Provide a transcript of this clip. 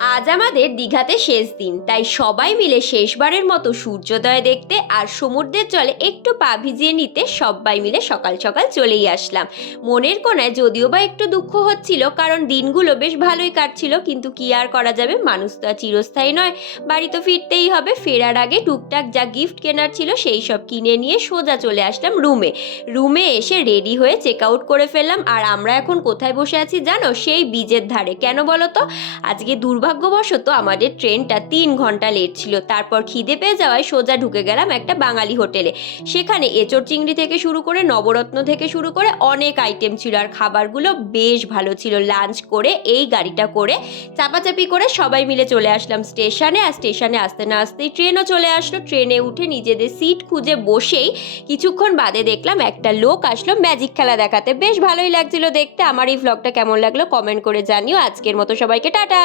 আজ আমাদের দীঘাতে শেষ দিন, তাই সবাই মিলে শেষবারের মতো সূর্যোদয় দেখতে আর সমুদ্রের জলে একটু পা ভিজিয়ে নিতে সবাই মিলে সকাল সকাল চলেই আসলাম। মনের কোণায় যদিও বা একটু দুঃখ হচ্ছিল, কারণ দিনগুলো বেশ ভালোই কাটছিল, কিন্তু কি আর করা যাবে, মানুষ তো আর চিরস্থায়ী নয়। বাড়ি তো ফিরতেই হবে। ফেরার আগে টুকটাক যা গিফট কেনার ছিল সেই সব কিনে নিয়ে সোজা চলে আসলাম রুমে। রুমে এসে রেডি হয়ে চেক আউট করে ফেললাম। আর আমরা এখন কোথায় বসে আছি জানো? সেই বিচের ধারে। কেন বলো তো? আজকে দুর্ভাগ্যবশত আমাদের ট্রেনটা 3 ঘন্টা লেট ছিল। তারপর খিদে পেয়ে যাওয়ায় সোজা ঢুকে গেলাম একটা বাঙালি হোটেলে। সেখানে এঁচোড় চিংড়ি থেকে শুরু করে নবরত্ন থেকে শুরু করে অনেক আইটেম ছিল, আর খাবারগুলো বেশ ভালো ছিল। লাঞ্চ করে এই গাড়িটা করে চাপাচাপি করে সবাই মিলে চলে আসলাম স্টেশনে। আর স্টেশনে আসতে না আসতেই ট্রেনও চলে আসলো। ট্রেনে উঠে নিজেদের সিট খুঁজে বসেই কিছুক্ষণ বাদে দেখলাম একটা লোক আসলো ম্যাজিক খেলা দেখাতে। বেশ ভালোই লাগছিল দেখতে। আমার এই ভ্লগটা কেমন লাগলো কমেন্ট করে জানিও। আজকের মতো সবাইকে টাটা।